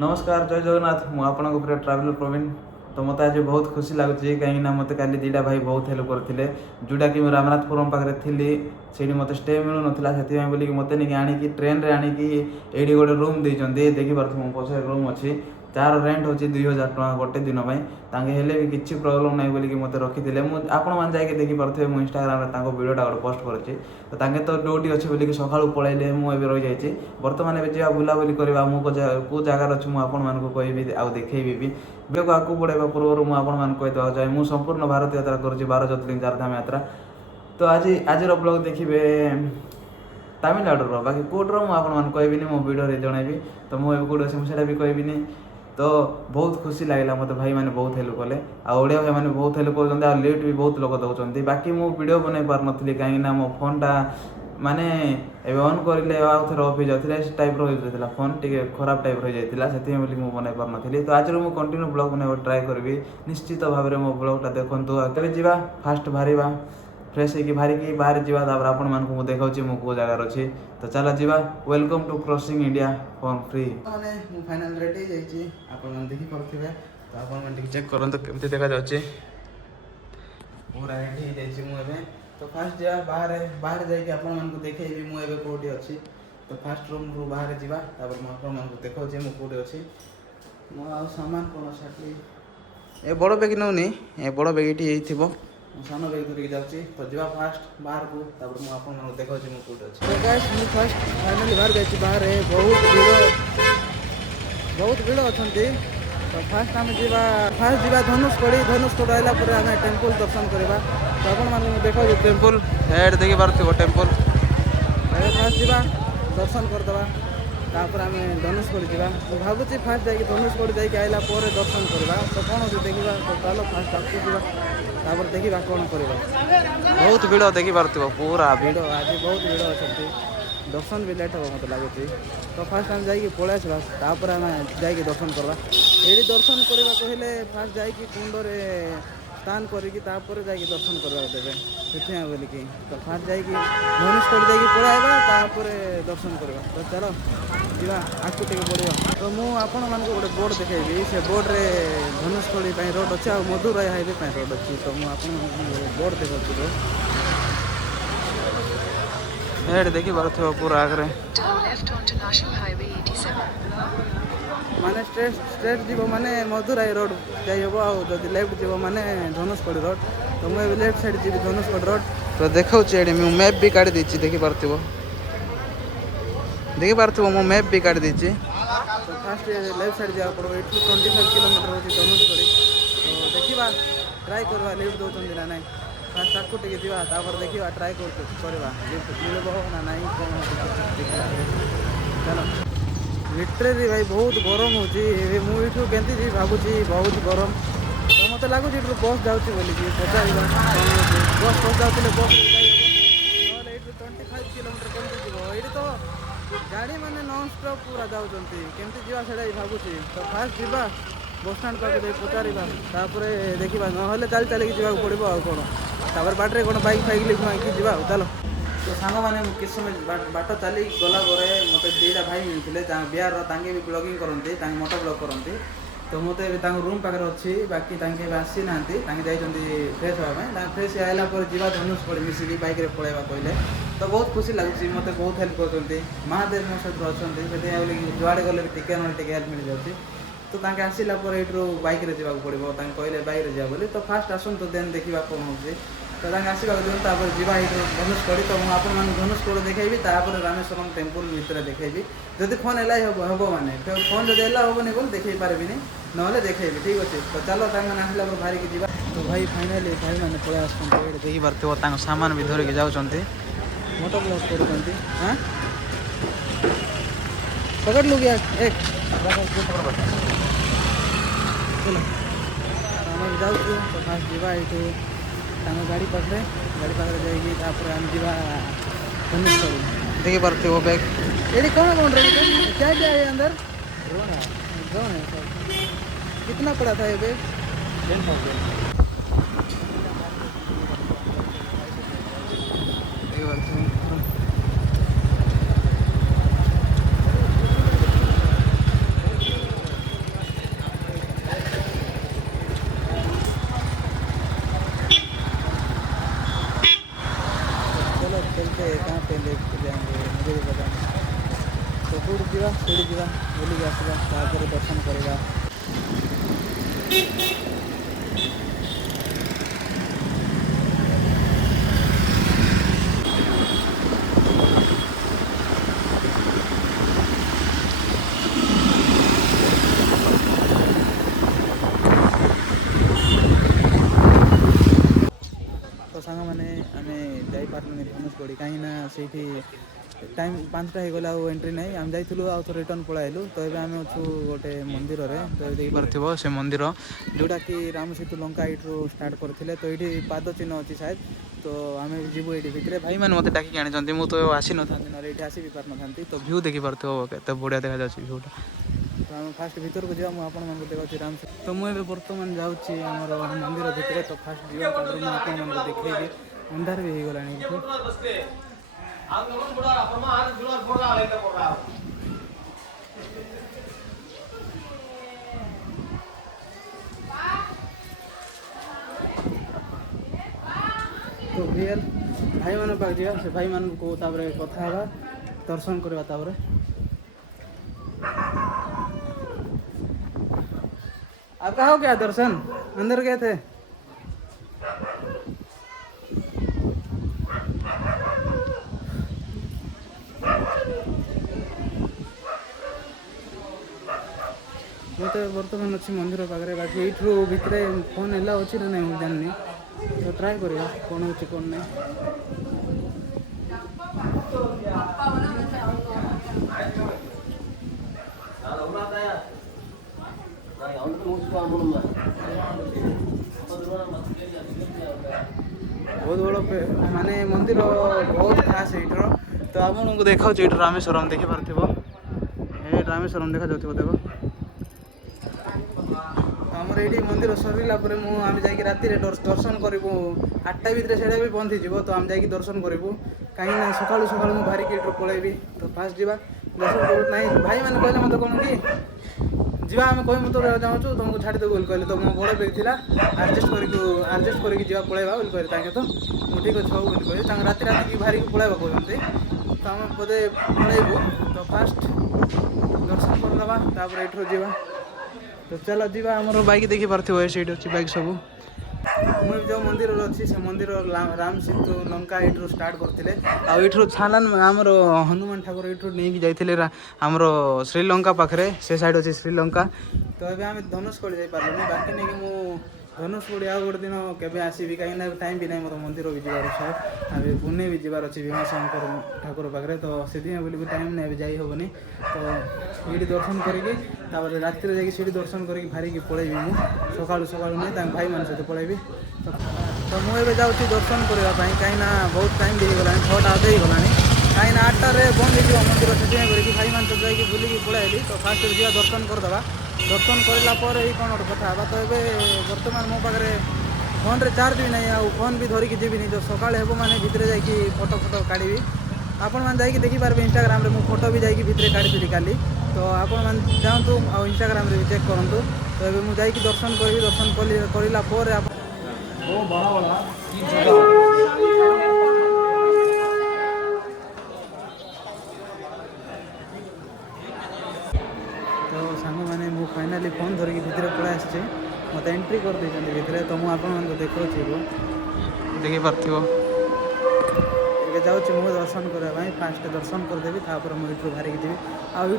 नमस्कार जय जगन्नाथ मु आपन प्रिय ट्रावेलर प्रवीण। तो मत आज बहुत खुशी लगुच कहीं मत काली दीटा भाई बहुत हेल्प करते जोटा कि रामनाथपुरम पाखे थी से मत स्टे मिलू ना से बोलिक मत नहीं आणिकी ट्रेन रे आणिकी ये गोटे रूम देते देखिपे मो पछे रूम अच्छी तार रेंट हो 2000 टका गोटे दिन हेल्ले भी किसी प्रोब्लेम ना बोलिक मत रखी आपण मैंने जाकि देखिपे मुझे इंस्टाग्राम वीडियोटा गोटे पोस्ट करें तो ड्यूटी अच्छे बोलिक सका पलैले मुझे रही जाइए बर्तमान जा बुलाबुली करवा मुझे कौ जगार अच्छी मुझे कहबी आउ देखेबी भी वीडियो को आगे बढ़ावा पूर्व मुझे चाहे मुझे संपूर्ण भारत यात्रा कर 12 ज्योतिर्लिंग 4 धाम यात्रा। तो आज ब्लॉग देखिए तमिलनाडु बाकी कौटर मुझे कहबी मो वीडियो जनइबी तो मुझे कौट अच्छे मुझे भी कहबी। तो बहुत खुशी लगे मत भाई मैंने बहुत हेल्प कले आड़िया भाई मैंने बहुत हेल्प कर लिफ्ट भी बहुत लोग दौरान बाकी मुझे वीडियो बनई पार नी कहीं मो फोनटा माने एवं ऑन करें आउ थे ऑफ हो जाता टाइप रही फोन टी खराब टाइप रही जाता से मुझे बनई पार नी तो आज मुझे कंटिन्यू ब्लॉग बनवा ट्राए करी निश्चित भाव में मो ब्लॉगटा देखूँ कभी जा फास्ट बाहर फ्रेश होगी बाहरिकी बाहर जावा आपण मानक देखा मो कौ जगार अच्छी तो चला जा welcome to crossing India for free मैंने फाइनल रेडी हो देखिपे तो आप चेक करूँ केमती देखा जाऊँगी पूरा रेडी हो तो फास्ट जा बाहर बाहर जाकि आपण देखी मुझे कौटी अच्छी तो फास्ट रूम रू बाहर जावा मुझे देखा कौटी अच्छी मो सामान कौन छाटी ए बड़ बैग नौनी ए बड़ बैग ये सान बैग धरिक जाऊँगी तो जा फास्ट बाहर को मुझे देखा कौटी अच्छी फास्ट फाइनाली बाहर जाइए बाहर बहुत भीड़ अच्छा तो फास्ट आम जा धनुषकोड़ी आइला आम टेम्पल दर्शन करवा तो आप देखो टेम्पल हेड देखी पार्थ टेम्पल फास्ट जा दर्शन करदे तापर आम धनुषकोड़ी जा तो भावुँ फास्ट जाकि धनुषकोड़ी जाकि आइला दर्शन करवा तो कौन अच्छे देखा तो चलो फास्ट आगे देखा कौन करवा बहुत भीड़ देखी पार्थ पूरा भीड़ आज बहुत भीड़ अच्छा दर्शन भी लेट हो मत लगुच तो फास्ट आम जा पलैसा तापर आम जा दर्शन करवा ये दर्शन करवा कहले फास्ट जा कुंड स्नान करके दर्शन करवा देवे से बोलिकी तो फास्ट जा धनुषकोड़ी जा पलैबा दर्शन करवा तो चलो जा आगू टे बढ़िया तो मुझे गोटे बोर्ड देखेबी से बोर्ड रे धनुषकोड़ी रोड अच्छे आ मधुराई हाईवे रोड अच्छी तो मुझे बोर्ड देखा हेड देखी पार्थ पूरा आगे माने स्ट्रेट जीव माने मधुराई रोड जाइब आदि लेफ्ट जीव माने धनुषकोड़ी रोड तो मुझे लेफ्ट साइड जी धनुषकोड़ी रोड तो देखा मुझे मैप भी काढ़ी देती देखी पार्थिव मो मैप भी काढ़ी देती तो फास्ट लेफ्ट साइड जावा पड़ो ये 25 किलोमीटर हो धनुषकोड़ी तो देखा ट्राए करवा लिफ्ट दौरान ना ना फास्ट आगू टे जावा देखा ट्राए करवा लिफ्ट मिल ना ना कौन चलो लिटरेरी भाई बहुत गरम हो मुझे केमती भावुँ बहुत गरम तो मत लगुच बस जाऊँगी बोलिकी पचार बस बस जाते बस ये 25 किलोमीटर केमती जीव ये तो गाड़ी मैंने नॉन स्टॉप पूरा जाऊँगी केमती जीवा से भावुँ तो फास्ट जा बस स्टाण पाखे तापर देखा ना चल चलिए जावाक पड़ो आ कौन बाटे कौन बाइक फाइक लिखी जा चलो तो सांग मैंने किस समय बाट चली गला मत दीटा भाई मिलते बिहार भी ब्लॉगिंग करती मोटो ब्लॉग करती तो मत रूम पाखे अच्छी बाकी आसी ना फ्रेश हाँपाई फ्रेश आइला जा धनुषकोड़ी मिसिकी बाइक पलैबा कहले तो बहुत खुशी लगुच मत बहुत हेल्प कर महादेव मो सहित अच्छा से जुआड़े गले टिके ना टे हेल्प मिल जाती तो आसला यू बाइक जावाक पड़ो कहले बाइक जा बोली तो फास्ट आसतु देन देखा कौन हो तो आसवा दिखाँ जा धनुषकोड़ी तो मुझे धनुषकोड़ी देखेबी रामेश्वरम टेम्पल भितर देखेबी जदि फोन एल हम मैंने फोन जब एल हेनी बोल देखे पारि ना देखेबी ठीक अच्छे तो चलो आसला बाहर की जा तो भाई फाइनाली भाई मैंने पलि आसते देखी पार्थ सामान भी धरिकी जाऊँच मोटो ब्लॉग कर हाँ पकड़ लू गया एक चलो आम जाऊँ तो फास्ट जा ये गाड़ी पाखे जाइए आम जा धनुषकोड़ी देखी पार्थ बैग ये कौन कौन रही क्या क्या है अंदर ड्रोन है सर कितना पड़ा था ये बैग 10,000 ଆସିବା ତାପରେ ଦର୍ଶନ କରିବା। ତ ସାଙ୍ଗମାନେ ଆମେ ଯାଇପାରିଲୁନି ଧନୁଷକୋଡ଼ି କାହିଁକିନା ସେଇଠି ଟାଇମ୍ 5ଟା ହେଇଗଲା ଆଉ ଏଣ୍ଟ୍ରି ନାହିଁ। ଆମେ ଯାଇଥିଲୁ ଆଉ ଥରେ ରିଟର୍ନ ପଳାଇଲୁ। ତ ଏବେ ଆମେ ଅଛୁ ଗୋଟେ ମନ୍ଦିରରେ, ତ ଦେଖିପାରୁଥିବ ସେ ମନ୍ଦିର ଯେଉଁଟାକି ରାମ ସେତୁ ଲଙ୍କା ଏଇଠୁ ଷ୍ଟାର୍ଟ କରିଥିଲେ। ତ ଏଇଠି ପାଦ ଚିହ୍ନ ଅଛି ସାୟଦ। ତ ଆମେ ଯିବୁ ଏଇଠି ଭିତରେ। ଭାଇମାନେ ମୋତେ ଡାକିକି ଆଣିଛନ୍ତି, ମୁଁ ତ ଆସିନଥାନ୍ତି ନହେଲେ ଏଇଠି ଆସି ବି ପାରିନଥାନ୍ତି। ତ ଭ୍ୟୁ ଦେଖିପାରୁଥିବ କେତେ ବଢ଼ିଆ ଦେଖାଯାଉଛି ଭ୍ୟୁଟା। ତ ଆମେ ଫାଷ୍ଟ ଭିତରକୁ ଯିବା, ମୁଁ ଆପଣମାନଙ୍କୁ ଦେଖାଉଛି ରାମ ସେତୁ। ତ ମୁଁ ଏବେ ବର୍ତ୍ତମାନ ଯାଉଛି ଆମର ମନ୍ଦିର ଭିତରେ। ତ ଫାଷ୍ଟ ଯିବା ତାପରେ ମୁଁ ଆପଣମାନଙ୍କୁ ଦେଖେଇବି। ଅନ୍ଧାର ବି ହେଇଗଲାଣି ଏଇଠି। तो रियल भाईमान पाक जा से भाई मान को ताबरे कथा हवा दर्शन करवा ताबरे आपका हो क्या दर्शन अंदर गए थे मत बर्तमान अच्छी मंदिर पाखे बाकी यू भितर फोन एला अच्छी ना नहीं जानी तो ट्राए करवा कौन हो कौन नहीं बहुत बड़ माने मंदिर बहुत खास एटर तो आपको देखा रामेश्वरम देखी पार्थिव ए रामेश्वरम देखा जाऊ देख आमर ये मंदिर सरला आम जा राति दर्शन करूँ 8टा भितर से भी बंद हो तो आम जा दर्शन करूँ कहीं सका सका बाहरिकी पलैबी तो फास्ट जा दर्शन ना भाई मैंने कहले मत कौन कि जी आम कह मत चाहूँ तुमको छाड़देव बोली कहले तो मो बड़ बैग था आडजस्ट करके पलैबा बोली कहले तो मुझे ठीक अच्छे बोली कहले राति राति बाहर पलैबा कहते तो आम बोधे पलैबू तो फास्ट दर्शन करदे ये जा तो चलो जी आमर बैक देखी पार्थिव से अच्छी बैक सब मुझे जो मंदिर अच्छी से मंदिर राम सेतु लंका ये स्टार्ट करते आउ छालान आमर हनुमान ठाकुर ये नहीं जाते आमर श्रीलंका पाखे से साइड अच्छे श्रीलंका तो ये आम धनुषकोडी जापारे बाकी नहीं कि धनुषकोडी आउ गोटे दिन केवे आसबि कहीं टाइम भी नहीं मतलब मंदिर भी जीवार है पुणे भी जीवार अच्छे भीमाशंकर ठाकुर पाखे तो से बोली टाइम नहीं जाई हेनी तो ये दर्शन करके राति जा दर्शन करके बाहरिकी पलैबी मुझे सका सका नहीं भाई मान सहित पलैबी तो मुझे जाऊँगी दर्शन करने कहीं बहुत टाइम भी होगा 6टा अधे ही गला कहीं 8टारे बंद हो मंदिर से भाई मान जा बुलिकी पलैली तो फास्ट जा दर्शन करदे दर्शन करापर ये कौन गोटे कथा तो ये बर्तमान मो पाखे फोन रे चार्ज भी नहीं आउ फोन भी धरिकी जीविनी जो सका माने भितर जा फोटो फोटो काढ़ी आपण मैंने जा देखिपारे इंस्टाग्राम रे मो फोटो भी जाकि भितर काढ़ी काली तो आपण मैंने जातु आ इंस्टाग्राम रे चेक करूँ तो ये मुझे दर्शन करी दर्शन करला तो सांग मैंने मु फाइनाली फोन धरिकी भितर पलै आसी मत एंट्री कर देते भितर तो मुझे देखा देखी पार्थिव जाऊँ मुझे दर्शन करने फास्ट दर्शन करदेवी तापर मुझे बाहरिकी जी आउर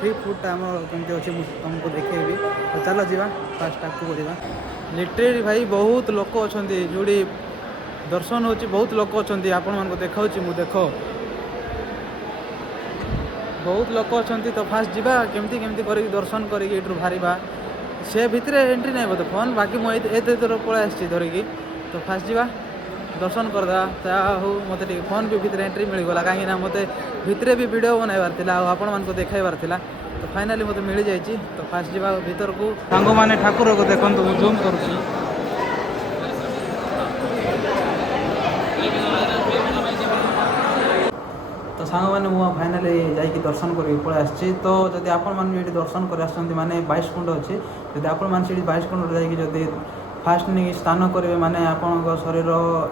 फ्री फुडटा आम कमी अच्छे तुमको देखेबी तो चलो जी फास्ट आपको बढ़ा लिटरेली भाई बहुत लोक अच्छा जोड़ी दर्शन हो बहुत लोक अच्छा आपण मैं देखा मुझे देख बहुत लोक अच्छा तो फास्ट जा केमती केमती कर दर्शन करके बाहर से भितर एंट्री नहीं बोलते फोन बाकी मुझे थर पलै आसी धरिकी तो फास्ट जा दर्शन करदा हो मत फोन भी भितर एंट्री मिलगला कहीं मत भितर भी वीडियो बनवार आपण मानको देखाइबार तो फाइनाली मत मिल जाइए तो फास्ट जा भीतर को सांग मैंने ठाकुर को देखो जूम करुँच तो सांग मैंने मुझे फाइनाली जाकि दर्शन कर पलै आसी तो जब आपण मैंने दर्शन कर माने 22 कुंड अच्छे जब आपण मैंने 22 कुंड जाकि फास्ट नहीं स्नान करेंगे माने आपण शरीर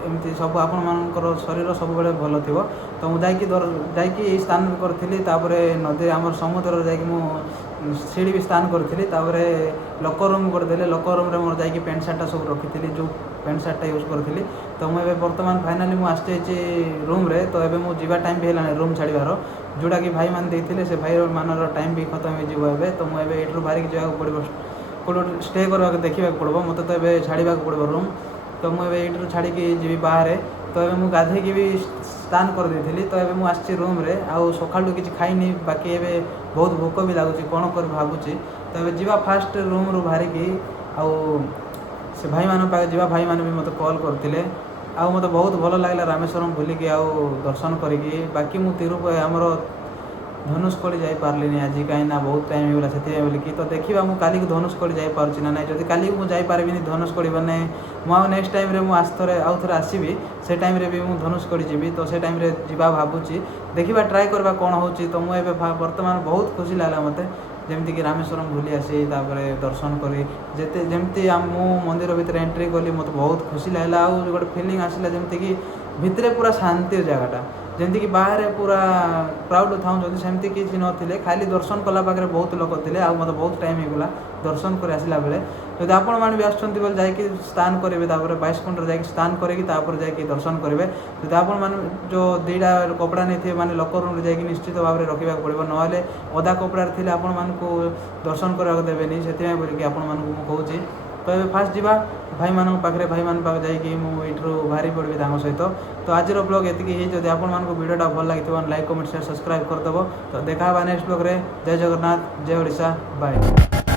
एमती सब आपर शरीर सब बड़े भल थो तो मुझे जाकि स्नान करी नदी आम समुद्र जा सीढ़ी भी स्नान करी लकर रूम गोटे देले लकर रूम मोर जाकि पैंट सार्टा सब रखी जो पैंट सार्टा यूज करी तो मुझे बर्तमान फाइनाली मुझे रूम रे तो ये मुझे टाइम भी है रूम छाड़बार जोटा कि भाई मैंने देते से भाई मान टाइम भी खत्म हो तो मुझे ये बाहर जावाक पड़ो कौट स्टे करवा देखा पड़ो मत तो ये छाड़ा पड़ो रूम तो मुझे ये छाड़ी जी बाहर तो ये मुझे गाधे भी स्नान कर देती तो ये मुझे रूम रे आउ सका किसी खाईनी बाकी ये बहुत भोक भी लगुच कौन कर भावुची तो ये जावा फास्ट रूम रू बाहर की आउ से भाई मान पाखे जावा भाई मैंने भी मत कॉल करते आउ मत बहुत भल लगे रामेश्वरम बुलिकी आउ दर्शन करी बाकी मु तिरुपति आमर धनुषकोडी जापारे आज कहीं बहुत टाइम होगा से बोलिकी तो देखा मुझे काली धनुषकोडी जापारे ना ना जब काली मुझे जापारि धनुषकोडी मैंने मुझे नेक्स्ट टाइम मुझे आउ थे आसबि से टाइम भी मुझे धनुषकोडी जी तो से टाइम जा भावुची देखा ट्राए करवा कौन हो तो मुझे बर्तमान बहुत खुशी लगा मत जमती कि रामेश्वरम बुली आसी दर्शन करी जिते जमती मु मंदिर भितर एंट्री कली मत बहुत खुशी लगा आउ गोटे फिलिंग आसला जमती कि भितरे पूरा शांति जगटा जमती कि बाहर पूरा क्राउड था सेमती किसी नथिले खाली दर्शन कला पाखे बहुत लोग थे आ मतलब बहुत टाइम होगा दर्शन कर आसला बेले जब आपण मैंने भी आसुँच बोले जाकि स्नान करेंगे 22 कुंड जा स्नान करके जाकि दर्शन करेंगे जब आपण मैंने जो दुईटा कपड़ा नहीं माने लकर रूम जा निश्चित भाव में रखा पड़ो ना अदा कपड़ा थे आपण मानू दर्शन करने देवेनि से बोलिकी आपण मानू कहूँ तो ये फास्ट जावा भाई मान पाखे भाई मान पाखे जाकि मुझे बाहरी पड़े सहित तो आज ब्लॉग ये जब आपको वीडियोटा भल लगी लाइक कमेंट शेयर सब्सक्राइब करदेव तो देखा नेक्स्ट ब्लॉग रे जय जगन्नाथ जय ओडिशा बाय।